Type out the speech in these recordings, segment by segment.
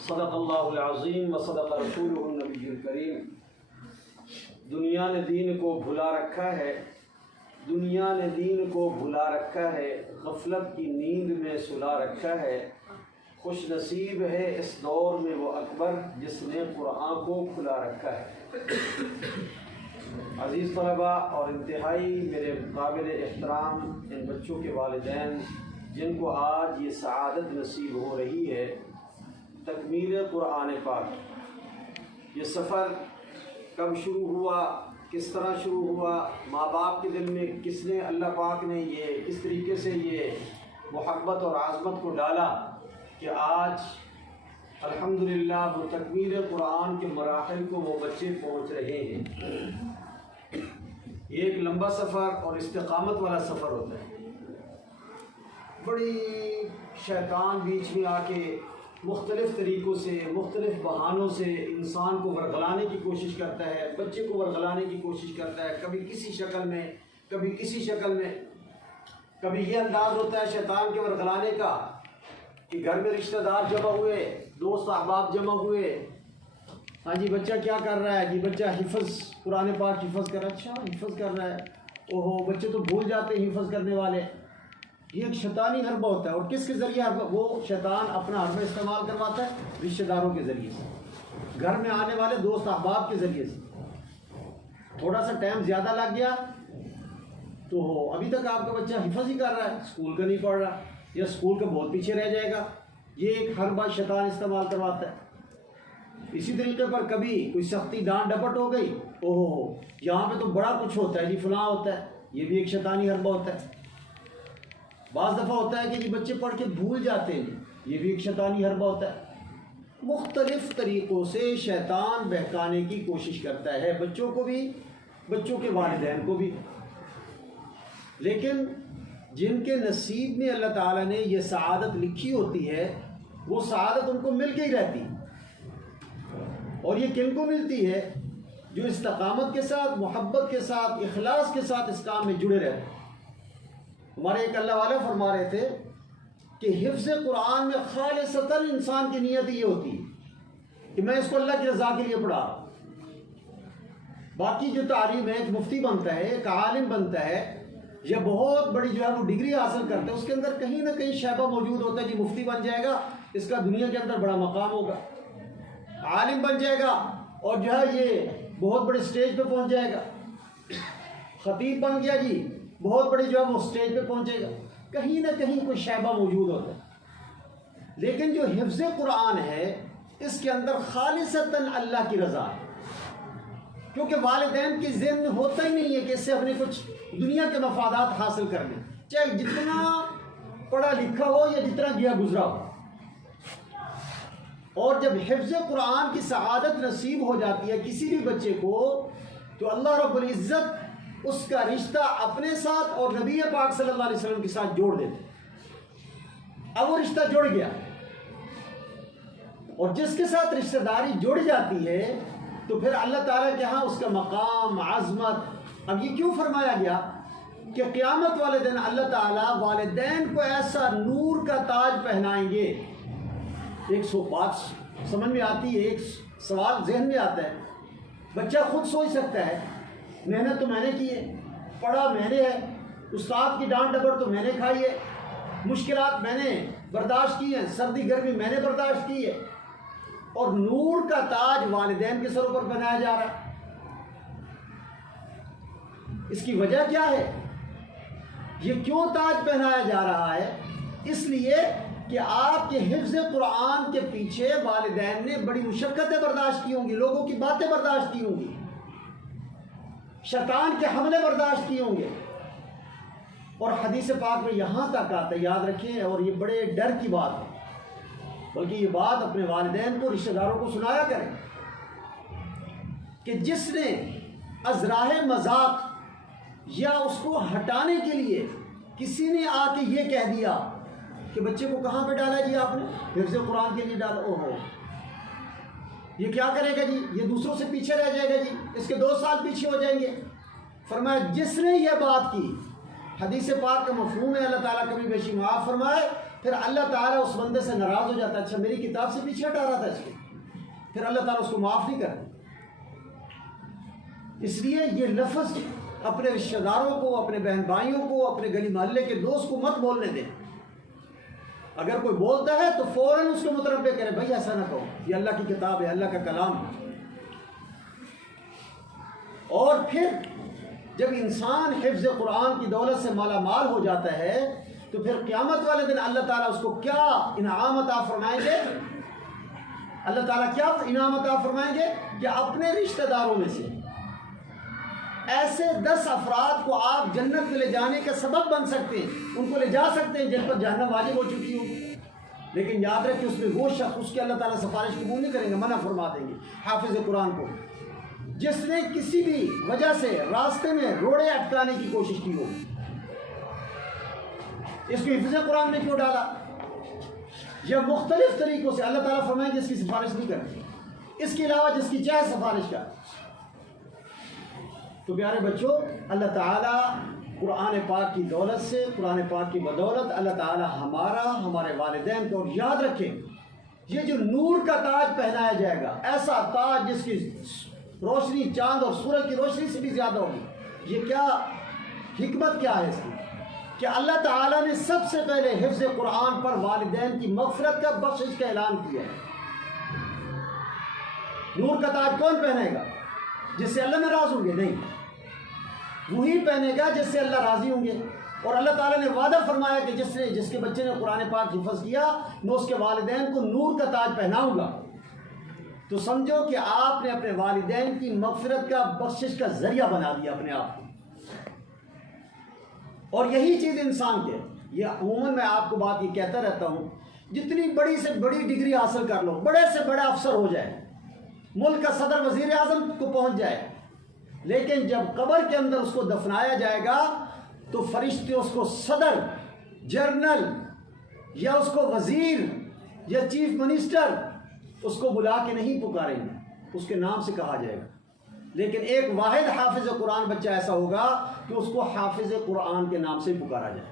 सदक़ल्लाहुल अज़ीम व सदक़ रसूलुहुन नबियुल करीम। दुनिया ने दीन को भुला रखा है, दुनिया ने दीन को भुला रखा है, गफलत की नींद में सुला रखा है। खुश नसीब है इस दौर में वो अकबर जिसने कुरान को खुला रखा है। अज़ीज़ तलबा और इंतहाई मेरे काबिल एहतराम इन बच्चों के वालिदैन जिनको आज ये सआदत नसीब हो रही है, तकमील कुरान पाक। ये सफ़र कब शुरू हुआ, किस तरह शुरू हुआ, माँ बाप के दिल में किसने, अल्लाह पाक ने ये किस तरीके से ये मोहब्बत और आज़मत को डाला कि आज अल्हम्दुलिल्लाह वो तकमील कुरान के मराहिल को वो बच्चे पहुँच रहे हैं। एक लंबा सफ़र और इस्तिक़ामत वाला सफ़र होता है। बड़ी शैतान बीच में आके मुख्तलिफ़ तरीक़ों से, मुख्तलिफ़ बहानों से इंसान को वरगलाने की कोशिश करता है, बच्चे को वरगलाने की कोशिश करता है, कभी किसी शक्ल में, कभी किसी शक्ल में। कभी ये अंदाज़ होता है शैतान के वरगलाने का कि घर में रिश्तेदार जमा हुए, दोस्त अहबाब जमा हुए, हाँ जी बच्चा क्या कर रहा है जी, बच्चा हिफ़्ज़ कुरान पाक हिफ़्ज़ कर रहा है। अच्छा हिफ़्ज़ कर रहा है, ओहो बच्चे तो भूल जाते हैं हिफ़्ज़ करने वाले। ये एक शैतानी हरबा होता है। और किसके ज़रिए हरबा? वो शैतान अपना हरबा इस्तेमाल करवाता है रिश्तेदारों के ज़रिए से, घर में आने वाले दोस्त अहबाब के ज़रिए से। थोड़ा सा टाइम ज़्यादा लग गया तो अभी तक आपका बच्चा हिफ़्ज़ ही कर रहा है, स्कूल का नहीं पढ़ रहा या स्कूल का बहुत पीछे रह जाएगा। ये एक हरबा शैतान इस्तेमाल करवाता है। इसी तरीके पर कभी कोई सख्ती डांट डपट हो गई, ओहो यहाँ पे तो बड़ा कुछ होता है जी, फलां होता है, ये भी एक शैतानी हरबा होता है। बाज़ दफ़ा होता है कि जी बच्चे पढ़ के भूल जाते हैं, ये भी एक शैतानी हरबा होता है। मुख्तलिफ़ तरीक़ों से शैतान बहकाने की कोशिश करता है, बच्चों को भी, बच्चों के वालिदैन को भी। लेकिन जिनके नसीब में अल्लाह ताला ने ये सआदत लिखी होती है, वो सआदत उनको मिल के ही रहती है। और ये किन को मिलती है? जो इस्तिक़ामत के साथ, मोहब्बत के साथ, इखलास के साथ इस काम में जुड़े रहते हैं। हमारे एक अल्लाह वाले फरमा रहे थे कि हिफ्ज़ कुरान में खालिसतन इंसान की नीयत ये होती है कि मैं इसको अल्लाह की रज़ा के लिए पढ़ा। बाकी जो तालीम है, एक मुफ्ती बनता है, एक आलिम बनता है, या बहुत बड़ी जो है वो डिग्री हासिल करता है, उसके अंदर कहीं ना कहीं शैबा मौजूद होता है कि मुफ्ती बन जाएगा, इसका दुनिया के अंदर बड़ा मकाम होगा, आलिम बन जाएगा और जो है ये बहुत बड़े स्टेज पे पहुंच जाएगा, खतीब बन गया जी, बहुत बड़ी जो है वो स्टेज पे पहुंचेगा। कहीं ना कहीं कोई शैबा मौजूद होता है। लेकिन जो हिफ्ज़ कुरान है इसके अंदर खालिसतन अल्लाह की रज़ा है, क्योंकि वालिदैन के ज़हन में होता ही नहीं है कि इससे अपने कुछ दुनिया के मफादात हासिल कर लें, चाहे जितना पढ़ा लिखा हो या जितना गया गुजरा हो। और जब हिफ्ज़ कुरान की सआदत नसीब हो जाती है किसी भी बच्चे को, तो अल्लाह रब्बुल इज़्ज़त उसका रिश्ता अपने साथ और नबी पाक सल्लल्लाहु अलैहि वसल्लम के साथ जोड़ देते। अब वो रिश्ता जुड़ गया, और जिसके साथ रिश्तेदारी जुड़ जाती है तो फिर अल्लाह ताला के यहाँ उसका मकाम, आज़मत। अब ये क्यों फरमाया गया कि क़यामत वाले दिन अल्लाह ताला वालिदैन को ऐसा नूर का ताज पहनाएंगे। एक बात समझ में आती है, एक सवाल जहन में आता है। बच्चा खुद सोच सकता है, मेहनत तो मैंने की है, पढ़ा मैंने है, उस्ताद की डांट डपट तो मैंने खाई है, मुश्किलात मैंने बर्दाश्त की हैं, सर्दी गर्मी मैंने बर्दाश्त की है, और नूर का ताज वालिदैन के सरों पर बनाया जा रहा है। इसकी वजह क्या है? ये क्यों ताज पहनाया जा रहा है? इसलिए कि आपके हिफ्ज़ कुरान के पीछे वालिदैन ने बड़ी मुशक्क़तें बर्दाश्त की होंगी, लोगों की बातें बर्दाश्त की होंगी, शैतान के हमले बर्दाश्त किए होंगे। और हदीस पाक में यहाँ तक आता है, याद रखें, और ये बड़े डर की बात है, बल्कि ये बात अपने वालिदैन को, रिश्तेदारों को सुनाया करें कि जिसने अज़राह मज़ाक या उसको हटाने के लिए किसी ने आके ये कह दिया कि बच्चे को कहाँ पे डाला जी आपने? हिफ्ज़ कुरान के लिए डाला। ओहो ये क्या करेगा जी, ये दूसरों से पीछे रह जाएगा जी, इसके 2 साल पीछे हो जाएंगे। फरमाया जिसने ये बात की, हदीस पाक का मफ़हूम है, अल्लाह ताला कभी बेशी माफ़ फरमाए फिर अल्लाह ताला उस बंदे से नाराज़ हो जाता है, अच्छा मेरी किताब से पीछे हटा रहा था इसको, फिर अल्लाह ताला उसको माफ़ नहीं करता। इसलिए ये लफ्ज़ अपने रिश्तेदारों को, अपने बहन भाइयों को, अपने गली मोहल्ले के दोस्त को मत बोलने दें। अगर कोई बोलता है तो फ़ौरन उसको मुतरब्बे करे, भाई ऐसा ना कहो, ये अल्लाह की किताब है, अल्लाह का कलाम है। और फिर जब इंसान हिफ्ज़ कुरान की दौलत से माला माल हो जाता है तो फिर क़यामत वाले दिन अल्लाह ताला उसको क्या इनाम अता फरमाएंगे? अल्लाह ताला क्या इनाम अता फरमाएंगे कि अपने रिश्तेदारों में से ऐसे 10 अफराद को आप जन्नत में ले जाने का सबब बन सकते हैं, उनको ले जा सकते हैं जिन पर जहन्नम वाजिब हो चुकी हो। लेकिन याद रखें उसमें वो शख्स, उसके अल्लाह ताला सिफारिश कबूल नहीं करेंगे, मना फरमा देंगे हाफिज़ कुरान को, जिसने किसी भी वजह से रास्ते में रोड़े अटकाने की कोशिश की हो। इसको हिफ्ज़ कुरान में क्यों डाला? यह मुख्तलिफ तरीक़ों से अल्लाह ताला फरमाएंगे इसकी सिफारिश नहीं करते, इसके अलावा जिसकी चाहे सिफारिश कर। तो प्यारे बच्चों, अल्लाह ताला कुरान पाक की दौलत से, कुरान पाक की बदौलत अल्लाह ताला हमारा, हमारे वालिदैन को, याद रखें ये जो नूर का ताज पहनाया जाएगा, ऐसा ताज जिसकी रोशनी चांद और सूरज की रोशनी से भी ज़्यादा होगी। ये क्या हिकमत क्या है इसकी कि अल्लाह ताला ने सबसे पहले हिफ्ज़ कुरान पर वालिदैन की मग़फ़िरत का, बख्शिश का ऐलान किया है। नूर का ताज कौन पहनेगा? जिससे अल्लाह नाराज़ होंगे? नहीं, वही पहनेगा जिससे अल्लाह राज़ी होंगे। और अल्लाह ताला ने वादा फरमाया कि जिसके बच्चे ने कुरान पाक हिफ्ज़ किया, मैं उसके वालिदैन को नूर का ताज पहनाऊंगा। तो समझो कि आपने अपने वालिदैन की मग़फ़िरत का, बख्शिश का ज़रिया बना दिया अपने आप को। और यही चीज़ इंसान के, ये अमूमन मैं आपको बात ये कहता रहता हूँ, जितनी बड़ी से बड़ी डिग्री हासिल कर लो, बड़े से बड़ा अफसर हो जाए, मुल्क का सदर वज़ीर आज़म को पहुँच जाए, लेकिन जब कब्र के अंदर उसको दफनाया जाएगा तो फरिश्ते उसको सदर, जनरल या उसको वज़ीर या चीफ मिनिस्टर उसको बुला के नहीं पुकारेंगे, उसके नाम से कहा जाएगा। लेकिन एक वाहिद हाफिज़ कुरान बच्चा ऐसा होगा कि उसको हाफिज़ कुरान के नाम से पुकारा जाए।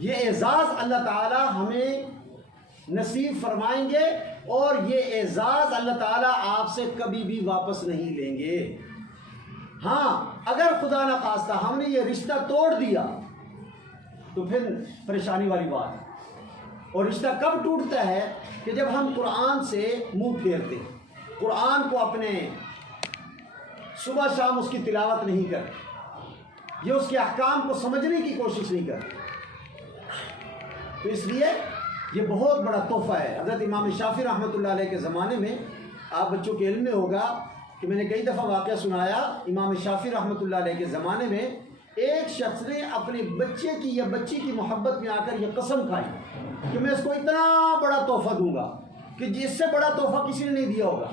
ये एज़ाज़ अल्लाह ताला हमें नसीब फरमाएंगे और ये एज़ाज़ अल्लाह ताला आपसे कभी भी वापस नहीं लेंगे। हाँ, अगर खुदा न खास्ता हमने ये रिश्ता तोड़ दिया तो फिर परेशानी वाली बात है। और रिश्ता कब टूटता है कि जब हम कुरान से मुंह फेरते, कुरान को अपने सुबह शाम उसकी तिलावत नहीं करते, ये उसके अहकाम को समझने की कोशिश नहीं करते। तो इसलिए ये बहुत बड़ा तोहफ़ा है। हज़रत इमाम शाफ़ी रहमतुल्लाह अलैह के ज़माने में, आप बच्चों के इल्म में होगा कि मैंने कई दफ़ा वाक़या सुनाया, इमाम शाफ़ी रहमतुल्लाह अलैह के ज़माने में एक शख्स ने अपने बच्चे की या बच्ची की मोहब्बत में आकर यह कसम खाई कि मैं इसको इतना बड़ा तोहफ़ा दूंगा कि जिससे बड़ा तोहफ़ा किसी ने नहीं दिया होगा।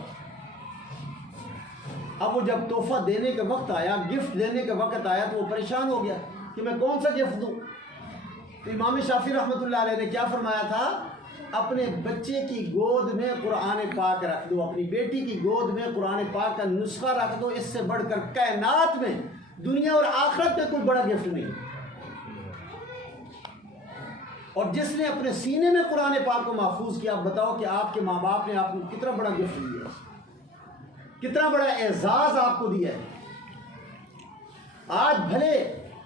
अब वो जब तोहफ़ा देने का वक्त आया, गिफ्ट देने का वक्त आया, तो वो परेशान हो गया कि मैं कौन सा गिफ्ट दूँ। तो इमाम शाफ़ी रहमतुल्लाह अलैह ने क्या फरमाया था, अपने बच्चे की गोद में कुरान पाक रख दो, अपनी बेटी की गोद में कुरान पाक का नुस्खा रख दो, इससे बढ़कर कायनात में, दुनिया और आखिरत में कोई बड़ा गिफ्ट नहीं। और जिसने अपने सीने में कुरान पाक को महफूज किया, आप बताओ कि आपके माँ बाप ने आपको कितना बड़ा गिफ्ट दिया, कितना बड़ा एजाज़ आपको दिया है। आज भले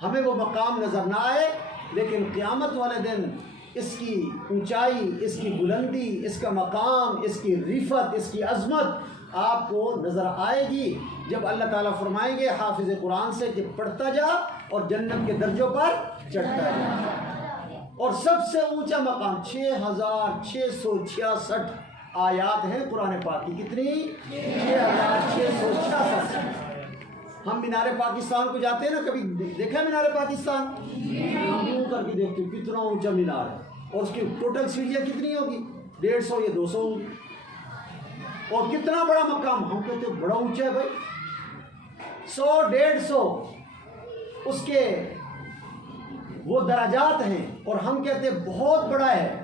हमें वो मकाम नज़र ना आए, लेकिन क़यामत वाले दिन इसकी ऊंचाई, इसकी बुलंदी, इसका मकाम, इसकी रिफत, इसकी अज़मत आपको नज़र आएगी जब अल्लाह ताला फरमाएंगे हाफिज़ कुरान से कि पढ़ता जा और जन्नत के दर्जों पर चढ़ता जा। और सबसे ऊंचा मकाम 6666 आयात हैं कुरान पाक की। कितनी? 6666। हम मीनार पाकिस्तान को जाते हैं ना, कभी देखा है मीनार पाकिस्तान? हम यूँ करके देखते हैं कितना ऊंचा मीनार है, और उसकी टोटल सीढ़ियाँ कितनी होगी? 150 या 200 होगी। और कितना बड़ा मकाम, हम कहते हैं बड़ा ऊंचा है भाई, 100-150 उसके वो दराजात हैं, और हम कहते हैं बहुत बड़ा है।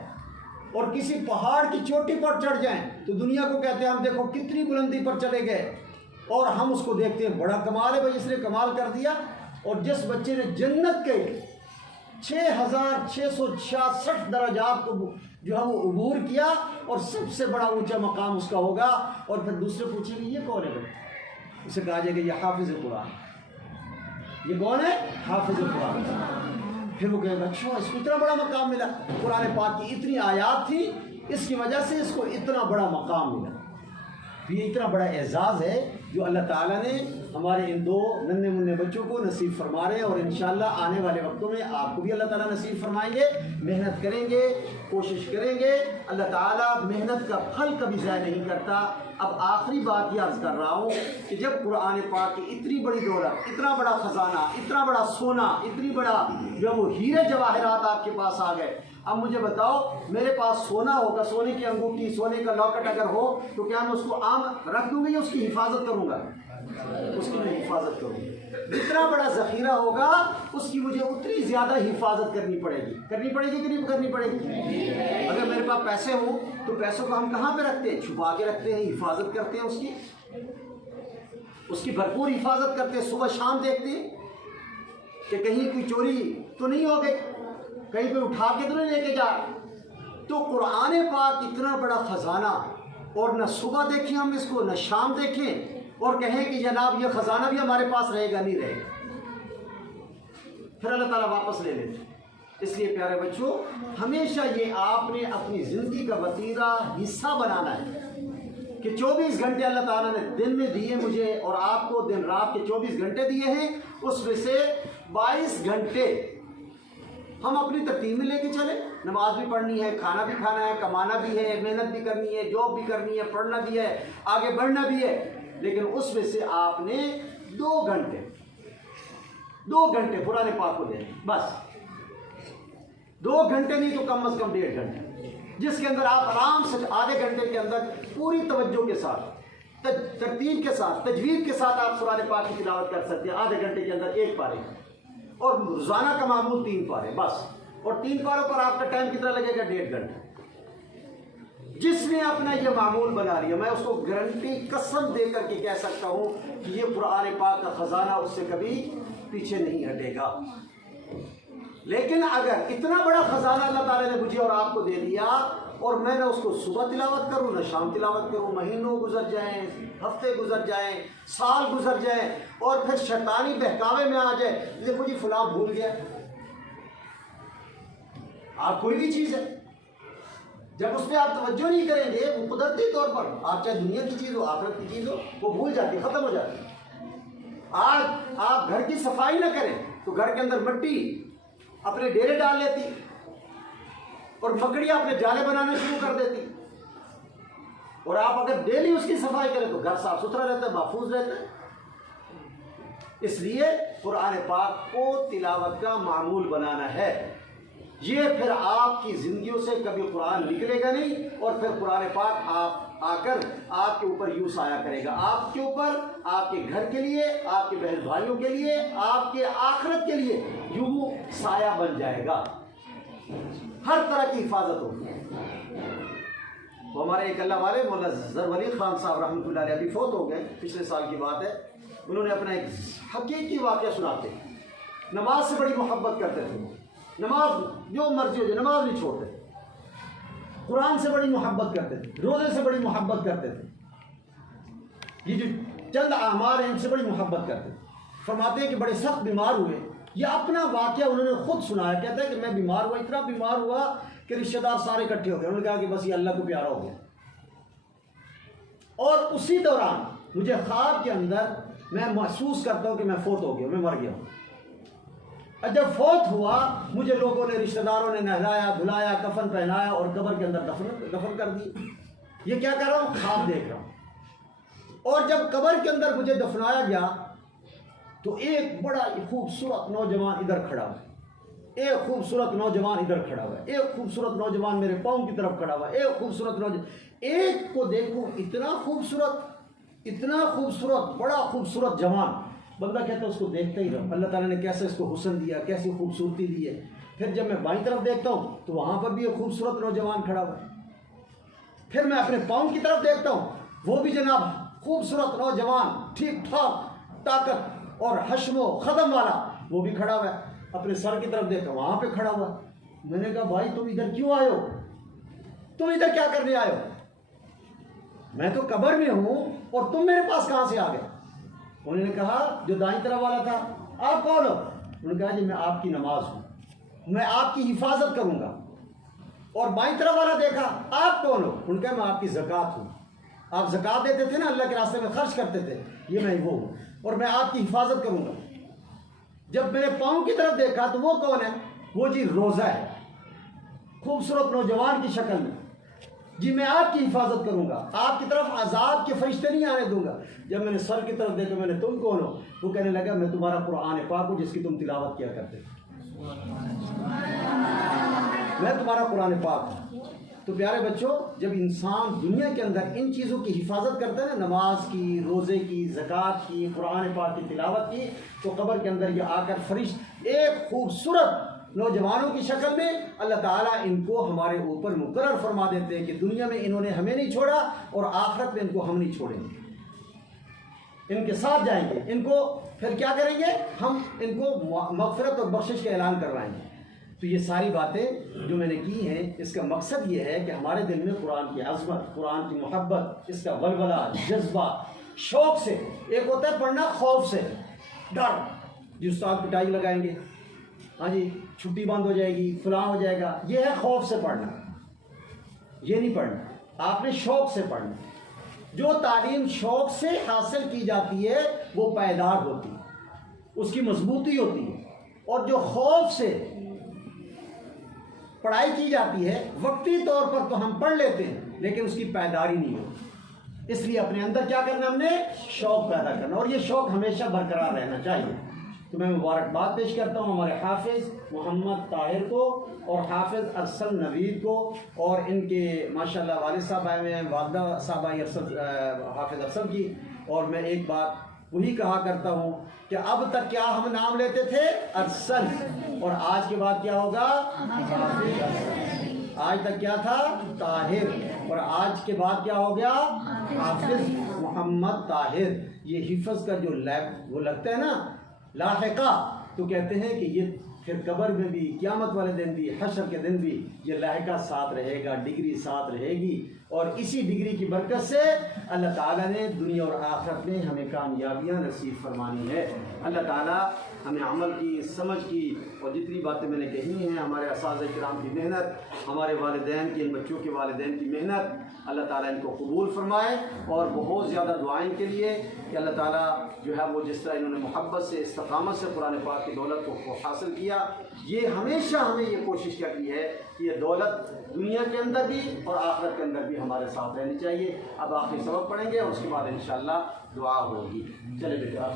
और किसी पहाड़ की चोटी पर चढ़ जाएं तो दुनिया को कहते हैं हम देखो कितनी बुलंदी पर चले गए, और हम उसको देखते हैं बड़ा कमाल है भाई, इसने कमाल कर दिया। और जिस बच्चे ने जन्नत के 6666 दराजात को जो है वो अबूर किया और सबसे बड़ा ऊंचा मकाम उसका होगा। और फिर दूसरे पूछेंगे ये कौन है? उसे कहा जाएगा ये हाफिज कुरान। ये कौन है? हाफिज कुरान। फिर वो कहेगा अच्छा इसको इतना बड़ा मकाम मिला, कुरान पाक की इतनी आयात थी, इसकी वजह से इसको इतना बड़ा मकाम मिला। तो ये इतना बड़ा एजाज़ है जो अल्लाह ताला ने हमारे इन दो नन्हे मुन्ने बच्चों को नसीब फरमा रहे हैं। और इंशाअल्लाह आने वाले वक्तों में आपको भी अल्लाह ताला नसीब फरमाएंगे। मेहनत करेंगे, कोशिश करेंगे, अल्लाह ताला मेहनत का फल कभी ज़ाया नहीं करता। अब आखिरी बात ये अर्ज़ कर रहा हूँ कि जब कुरान पाक की इतनी बड़ी दौलत, इतना बड़ा ख़जाना, इतना बड़ा सोना, इतनी बड़ा जो वो हीरे जवाहरात आपके पास आ गए, अब मुझे बताओ मेरे पास सोना होगा, सोने की अंगूठी, सोने का लॉकेट अगर हो तो क्या मैं उसको आम रख दूंगा या उसकी हिफाजत करूंगा? उसकी मैं हिफाजत करूंगा। जितना बड़ा ज़ख़ीरा होगा उसकी मुझे उतनी ज़्यादा हिफाजत करनी पड़ेगी। करनी पड़ेगी कि नहीं करनी पड़ेगी? अगर मेरे पास पैसे हों तो पैसों को हम कहाँ पे रखते हैं? छुपा के रखते हैं, हिफाजत करते हैं, उसकी भरपूर हिफाजत करते हैं। सुबह शाम देखते हैं कि कहीं कोई चोरी तो नहीं हो गई, कहीं पे उठा के तो नहीं लेके जा। तो कुरान पाक इतना बड़ा ख़जाना, और न सुबह देखें हम इसको, न शाम देखें और कहें कि जनाब ये ख़जाना भी हमारे पास रहेगा, नहीं रहेगा, फिर अल्लाह ताला वापस ले लेते। इसलिए प्यारे बच्चों, हमेशा ये आपने अपनी ज़िंदगी का वतीरा हिस्सा बनाना है कि 24 घंटे अल्लाह ताला ने दिन में दिए मुझे और आपको, दिन रात के 24 घंटे दिए हैं, उसमें से 22 घंटे हम अपनी तरतीब में लेके चले। नमाज भी पढ़नी है, खाना भी खाना है, कमाना भी है, मेहनत भी करनी है, जॉब भी करनी है, पढ़ना भी है, आगे बढ़ना भी है, लेकिन उसमें से आपने 2 घंटे पुराने पाक को देने, बस 2 घंटे नहीं तो कम से कम 1.5 घंटे, जिसके अंदर आप आराम से आधे घंटे के अंदर पूरी तवज्जो के साथ, तरतीब के साथ, तजवीज़ के साथ आप कुरान पाक की तिलावत कर सकते हैं। आधे घंटे के अंदर 1 पारे, और रोज़ाना का मामूल 3 पारे बस। और 3 पारों पर आपका टाइम कितना लगेगा? 1.5 घंटे। जिसने अपना ये मामूल बना लिया, मैं उसको गारंटी, कसम दे करके कह सकता हूँ कि ये कुरान पाक का ख़जाना उससे कभी पीछे नहीं हटेगा। लेकिन अगर इतना बड़ा ख़जाना अल्लाह ताला ने मुझे और आपको दे दिया और मैं ना उसको सुबह तिलावत करूँ ना शाम तिलावत करूँ, महीनों गुजर जाएं, हफ्ते गुजर जाएं, साल गुजर जाएं, और फिर शैतानी बहकावे में आ जाए, देखो जी फलां भूल गया। आप कोई भी चीज़ है, जब उस पर आप तवज्जो नहीं करेंगे, वो कुदरती तौर पर, आप चाहे दुनिया की चीज़ हो, आखिरत की चीज़ हो, वो भूल जाती है, ख़त्म हो जाती है। आज आप घर की सफाई ना करें तो घर के अंदर मिट्टी अपने डेरे डाल लेती और मकड़ियाँ अपने जाले बनाने शुरू कर देती। और आप अगर डेली उसकी सफाई करें तो घर साफ सुथरा रहता है, महफूज रहता है। इसलिए कुरान पाक को तिलावत का मामूल बनाना है। ये फिर आपकी ज़िंदगियों से कभी कुरान निकलेगा नहीं, और फिर कुरान पाक आप आकर आपके ऊपर यूँ साया करेगा, आपके ऊपर, आपके घर के लिए, आपके बहन भाइयों के लिए, आपके आखिरत के लिए यूँ साया बन जाएगा। हर तरह की हिफाजत होगी। तो हमारे एक अल्लाह वाले मौलाना ज़फ़र वली खान साहब रहमतुल्लाह अलैह अभी फौत हो गए, पिछले साल की बात है। उन्होंने अपना एक हकीकी वाक़या सुनाते, नमाज से बड़ी मोहब्बत करते थे, नमाज जो मर्जी हो जाए नमाज नहीं छोड़ते, कुरान से बड़ी मोहब्बत करते थे, रोज़े से बड़ी मोहब्बत करते थे, ये जो चंद आमार हैं इनसे बड़ी मोहब्बत करते थे। फरमाते हैं कि बड़े सख्त बीमार हुए, ये अपना वाक़या उन्होंने खुद सुनाया। कहता है कि मैं बीमार हुआ, इतना बीमार हुआ कि रिश्तेदार सारे इकट्ठे हो गए। उन्होंने कहा कि बस ये अल्लाह को प्यारा हो गया। और उसी दौरान मुझे ख्वाब के अंदर मैं महसूस करता हूँ कि मैं फोत हो गया, मैं मर गया हूँ। और जब फौत हुआ मुझे लोगों ने, रिश्तेदारों ने नहलाया, धुलाया, कफन पहनाया और कब्र के अंदर दफन कर दी। ये क्या कर रहा हूँ? ख्वाब देख रहा हूँ। और जब कब्र के अंदर मुझे दफनाया गया तो एक बड़ा खूबसूरत नौजवान इधर खड़ा हुआ, एक खूबसूरत नौजवान इधर खड़ा हुआ, एक खूबसूरत नौजवान मेरे पाँव की तरफ खड़ा हुआ, एक खूबसूरत नौजवान, एक को देखूँ इतना खूबसूरत, इतना खूबसूरत, बड़ा खूबसूरत जवान। बंदा कहता है उसको देखते ही रहो, अल्लाह ताला ने कैसे इसको हुस्न दिया, कैसी खूबसूरती दी है। फिर जब मैं बाईं तरफ देखता हूँ तो वहाँ पर भी एक खूबसूरत नौजवान खड़ा हुआ है। फिर मैं अपने पाँव की तरफ देखता हूँ, वो भी जनाब खूबसूरत नौजवान, ठीक ठाक, ताकत और हश्मो ख़दम वाला, वो भी खड़ा हुआ है। अपने सर की तरफ देखा, वहाँ पे खड़ा हुआ। मैंने कहा भाई तुम इधर क्यों आए हो, तुम इधर क्या करने आए हो? मैं तो कब्र में हूँ और तुम मेरे पास कहाँ से आ गए? उन्होंने कहा जो दाईं तरफ वाला था, आप कौन हो? उन्होंने कहा जी मैं आपकी नमाज हूँ, मैं आपकी हिफाजत करूँगा। और बाईं तरफ वाला देखा, आप कौन हो? उन्होंने कहा मैं आपकी ज़कात हूँ, आप ज़कात देते थे ना, अल्लाह के रास्ते में खर्च करते थे, ये मैं वो हूँ और मैं आपकी हिफाजत करूँगा। जब मैंने पाँव की तरफ देखा तो वो कौन है? वो जी रोज़ा है, खूबसूरत नौजवान की शक्ल में। जी मैं आपकी हिफाजत करूँगा, आपकी तरफ अजाब के फरिश्ते नहीं आने दूंगा। जब मैंने सर की तरफ देखा, मैंने तुम कौन हो? वो कहने लगा मैं तुम्हारा कुरान पाक हूँ जिसकी तुम तिलावत किया करते थे, मैं तुम्हारा कुरान पाक हूँ। तो प्यारे बच्चों, जब इंसान दुनिया के अंदर इन चीज़ों की हिफाजत करता है ना, नमाज की, रोज़े की, ज़कात की, कुरान पाक की तिलावत की, तो कब्र के अंदर ये आकर फरिश्ते एक खूबसूरत नौजवानों की शक्ल में अल्लाह ताला इनको हमारे ऊपर मुकर्रर फरमा देते हैं कि दुनिया में इन्होंने हमें नहीं छोड़ा और आखिरत में इनको हम नहीं छोड़ेंगे, इनके साथ जाएंगे। इनको फिर क्या करेंगे? हम इनको मग़फ़िरत और बख्शिश का ऐलान करवाएंगे। तो ये सारी बातें जो मैंने की हैं, इसका मकसद ये है कि हमारे दिल में कुरान की अज़मत, कुरान की मोहब्बत, इसका वलवला, जज्बा, शौक़ से। एक होता है पढ़ना खौफ से, डर, जी उस्ताद पिटाई लगाएंगे, हाँ जी छुट्टी बंद हो जाएगी, फलां हो जाएगा, ये है खौफ से पढ़ना। ये नहीं पढ़ना, आपने शौक़ से पढ़ना। जो तालीम शौक़ से हासिल की जाती है वो पायदार होती है, उसकी मजबूती होती है। और जो खौफ से पढ़ाई की जाती है, वक्ती तौर पर तो हम पढ़ लेते हैं लेकिन उसकी पायदारी नहीं होती। इसलिए अपने अंदर क्या करना, हमने शौक़ पैदा करना, और ये शौक़ हमेशा बरकरार रहना चाहिए। तो मैं मुबारकबाद पेश करता हूँ हमारे हाफिज़ मोहम्मद ताहिर को और हाफिज़ अरसल नवीद को, और इनके माशाल्लाह वालिद साहब आए हुए हैं, वालदा साहब आई हाफिज़ अरसल की। और मैं एक बात वही कहा करता हूँ कि अब तक क्या हम नाम लेते थे? अरसल, और आज के बाद क्या होगा? हाफिज़ अरसल। आज तक क्या था? ताहिर, और आज के बाद क्या हो गया? हाफिज़ मोहम्मद ताहिर। ये हिफ्ज़ का जो वो लगता है ना लाहिका, तो कहते हैं कि ये फिर कब्र में भी, क़यामत वाले दिन भी, हशर के दिन भी ये लाहिका साथ रहेगा, डिग्री साथ रहेगी। और इसी डिग्री की बरकत से अल्लाह ताला ने दुनिया और आखिरत में हमें कामयाबियाँ नसीब फरमानी है। अल्लाह ताला हमें अमल की, समझ की, और जितनी बातें मैंने कही हैं, हमारे असातिज़ा किराम की मेहनत, हमारे वालिदैन की, इन बच्चों के वालिदैन की मेहनत, अल्लाह ताला इनको कबूल फरमाए। और बहुत ज़्यादा दुआएं के लिए कि अल्लाह ताला जो है वो जिस तरह इन्होंने मोहब्बत से, इस्तक़ामत से कुरान पाक की दौलत को हासिल किया, ये हमेशा हमें ये कोशिश क्या की है कि ये दौलत दुनिया के अंदर भी और आखिरत के अंदर भी हमारे साथ रहनी चाहिए। अब आखिरी सबक पढ़ेंगे और उसके बाद इंशाअल्लाह दुआ होगी। चले बेटा।